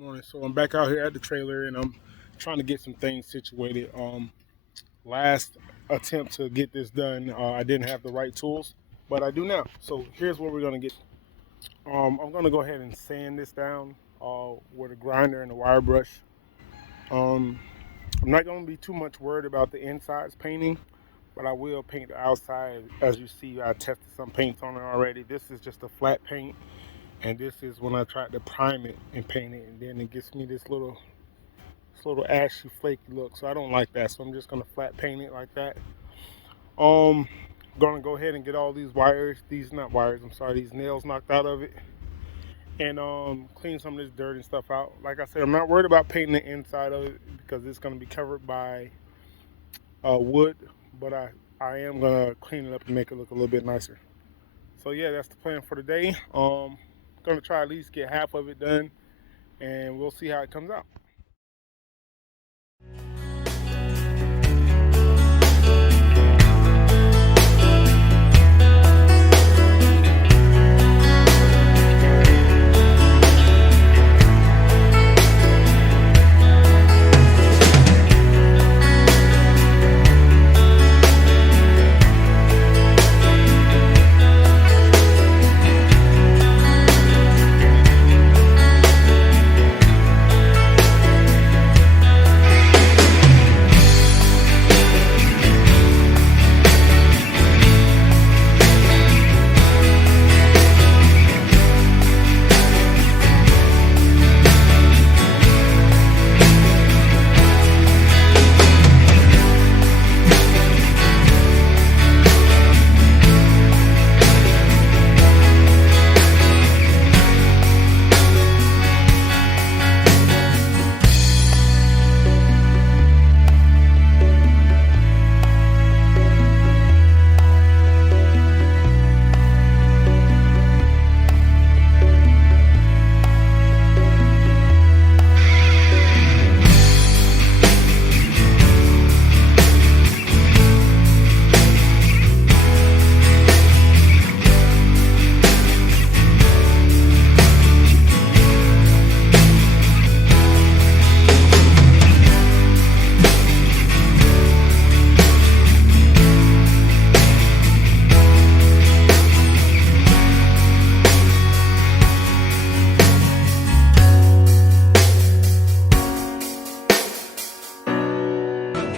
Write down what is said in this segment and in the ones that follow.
Morning. So I'm back out here at the trailer and I'm trying to get some things situated. Last attempt to get this done, I didn't have the right tools, but I do now. So here's what we're gonna get. I'm gonna go ahead and sand this down with a grinder and a wire brush. Um, I'm not gonna be too much worried about the insides painting, but I will paint the outside. As you see, I tested some paints on it already. This is just a flat paint, and this is when I tried to prime it and paint it, and then it gives me this little ashy flaky look, so I don't like that, so I'm just gonna flat paint it like that. um Gonna go ahead and get all these wires, these not wires, I'm sorry, these nails knocked out of it, and clean some of this dirt and stuff out. Like I said, I'm not worried about painting the inside of it because it's gonna be covered by wood, but I am gonna clean it up and make it look a little bit nicer. So yeah, that's the plan for today. Gonna try at least get half of it done, and we'll see how it comes out.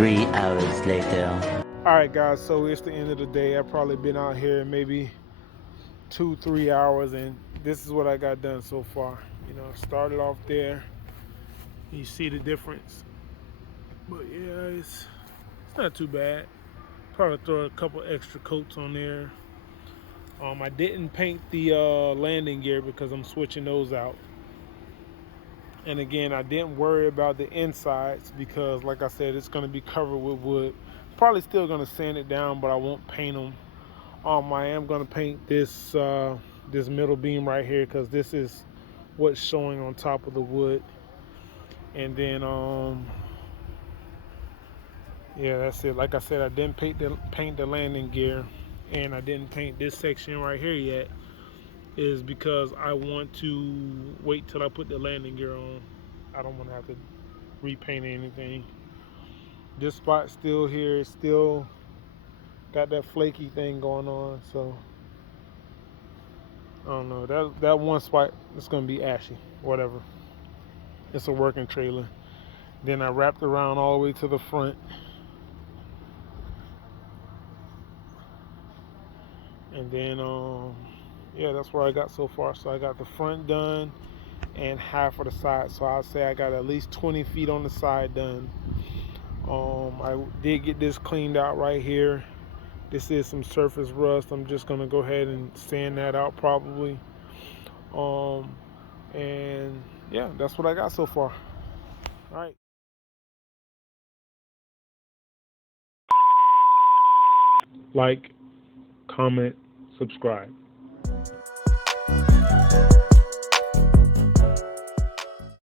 3 hours later. All right, guys. So it's the end of the day. I've probably been out here maybe 2, 3 hours, and this is what I got done so far. Started off there. You see the difference, but yeah, it's not too bad. Probably throw a couple extra coats on there. I didn't paint the landing gear because I'm switching those out. And again, I didn't worry about the insides because, like I said, it's going to be covered with wood. Probably still going to sand it down, but I won't paint them. I am going to paint this middle beam right here because this is what's showing on top of the wood. And then, yeah, that's it. Like I said, I didn't paint the landing gear, and I didn't paint this section right here yet. Is because I want to wait till I put the landing gear on. I don't want to have to repaint anything. This spot still here, still got that flaky thing going on, so I don't know. That one spot is gonna be ashy, whatever. It's a working trailer. Then I wrapped around all the way to the front, and then yeah, that's where I got so far. So I got the front done and half of the side. So I'll say I got at least 20 feet on the side done. I did get this cleaned out right here. This is some surface rust. I'm just gonna go ahead and sand that out probably. Um, and yeah, that's what I got so far. All right. Like, comment, subscribe.